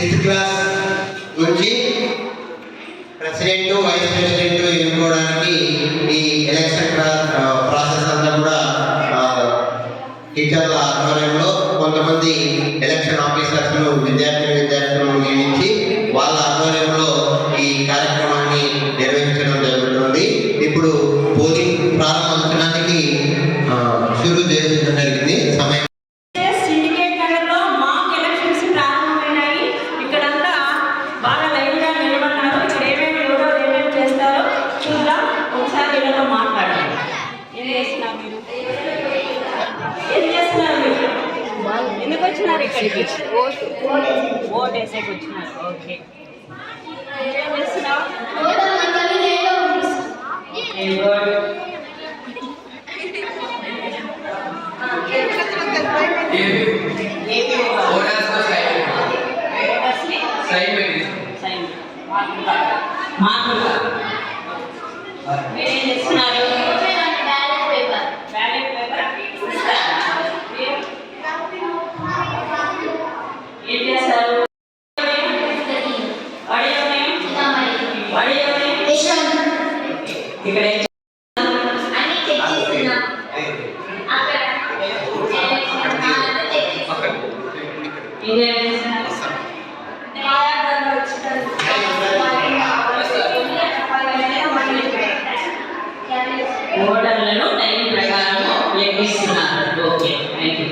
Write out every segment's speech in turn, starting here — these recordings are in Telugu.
6th క్లాస్ నుంచి ప్రెసిడెంట్ వైస్ ప్రెసిడెంట్ ఎన్నుకోవడానికి ఈ ఎలక్షన్ ప్రాసెస్ అంతా కూడా టీచర్ల ఆధ్వర్యంలో కొంతమంది ఎలక్షన్ ఆఫీసర్స్ను విద్యార్థులను నియమించి వాళ్ళ ఆధ్వర్యంలో ఈ కార్యక్రమాన్ని నిర్వహించడం జరుగుతుంది. ఇప్పుడు పోలింగ్ ప్రారంభించడానికి షురూ చేయడం జరిగింది. సమయం ఎందుకు వచ్చినారు ఇక్కడికి? ఓట్ వేసేకి వచ్చినారు. ఓకే, ఏం చేస్తున్నావు? మీరేం చేస్తున్నారు? ఏం చేస్తారు? ఇక్కడ ఓటర్లను టైం ప్రకారం లెక్కిస్తున్నారు. Okay, thank you.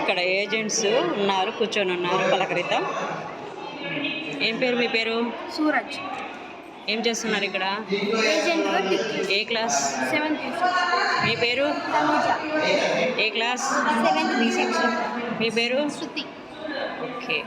ఇక్కడ ఏజెంట్స్ ఉన్నారు, కూర్చొని ఉన్నారు, పలకరిద్దాం. ఏం పేరు? మీ పేరు? సూరజ్. ఏం చేస్తున్నారు ఇక్కడ? ఏ క్లాస్? 7th. మీ పేరు? ఏ క్లాస్? 7th B section. మీ పేరు? శృతి. ఓకే.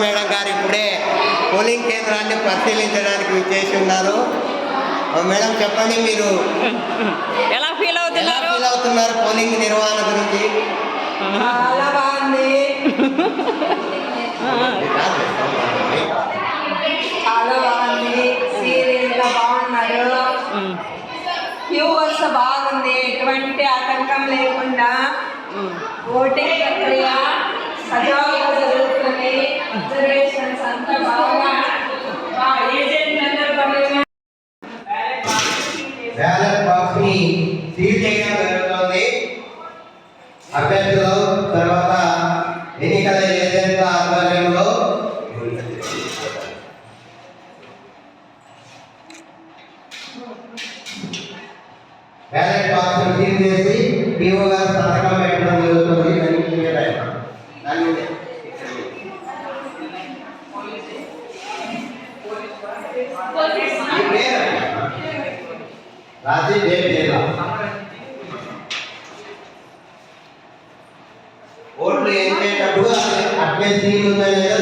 మేడం గారు ఇప్పుడే పోలింగ్ కేంద్రాన్ని పరిశీలించడానికి విచ్చేసి ఉన్నారు. మేడం చెప్పండి, మీరు ఎలా ఫీల్ ఎలా అవుతున్నారు? ఫీల్ అవుతున్నారు పోలింగ్ నిర్వహణ గురించి? చాలా బాగుంది, చాలా బాగుంది. సీరియల్గా బాగున్నారు. వ్యూవర్స్ బాగుంది, ఎటువంటి ఆటంకం లేకుండా ఓటింగ్ ప్రక్రియ సజావుగా జరుగుతుంది. అబ్జర్వేషన్స్ అంతా బాగా ఏజెంట్ అందరూ బాగా బ్యాలెట్ బాక్స్ ని సీల్ చేయడం జరుగుతుంది. అభ్యర్థులు తర్వాత ఎన్నికల ఏజెంట్ల ఆధ్వర్యంలో బ్యాలెట్ బాక్స్ ని సీల్ చేసి పిఓ గారు సంతకం పెట్టడం జరుగుతుంది. దాని మీద రాసి డేట్ లేదా ఓట్లు వేసేటప్పుడు అట్లే సీల్ ఉందా లేదా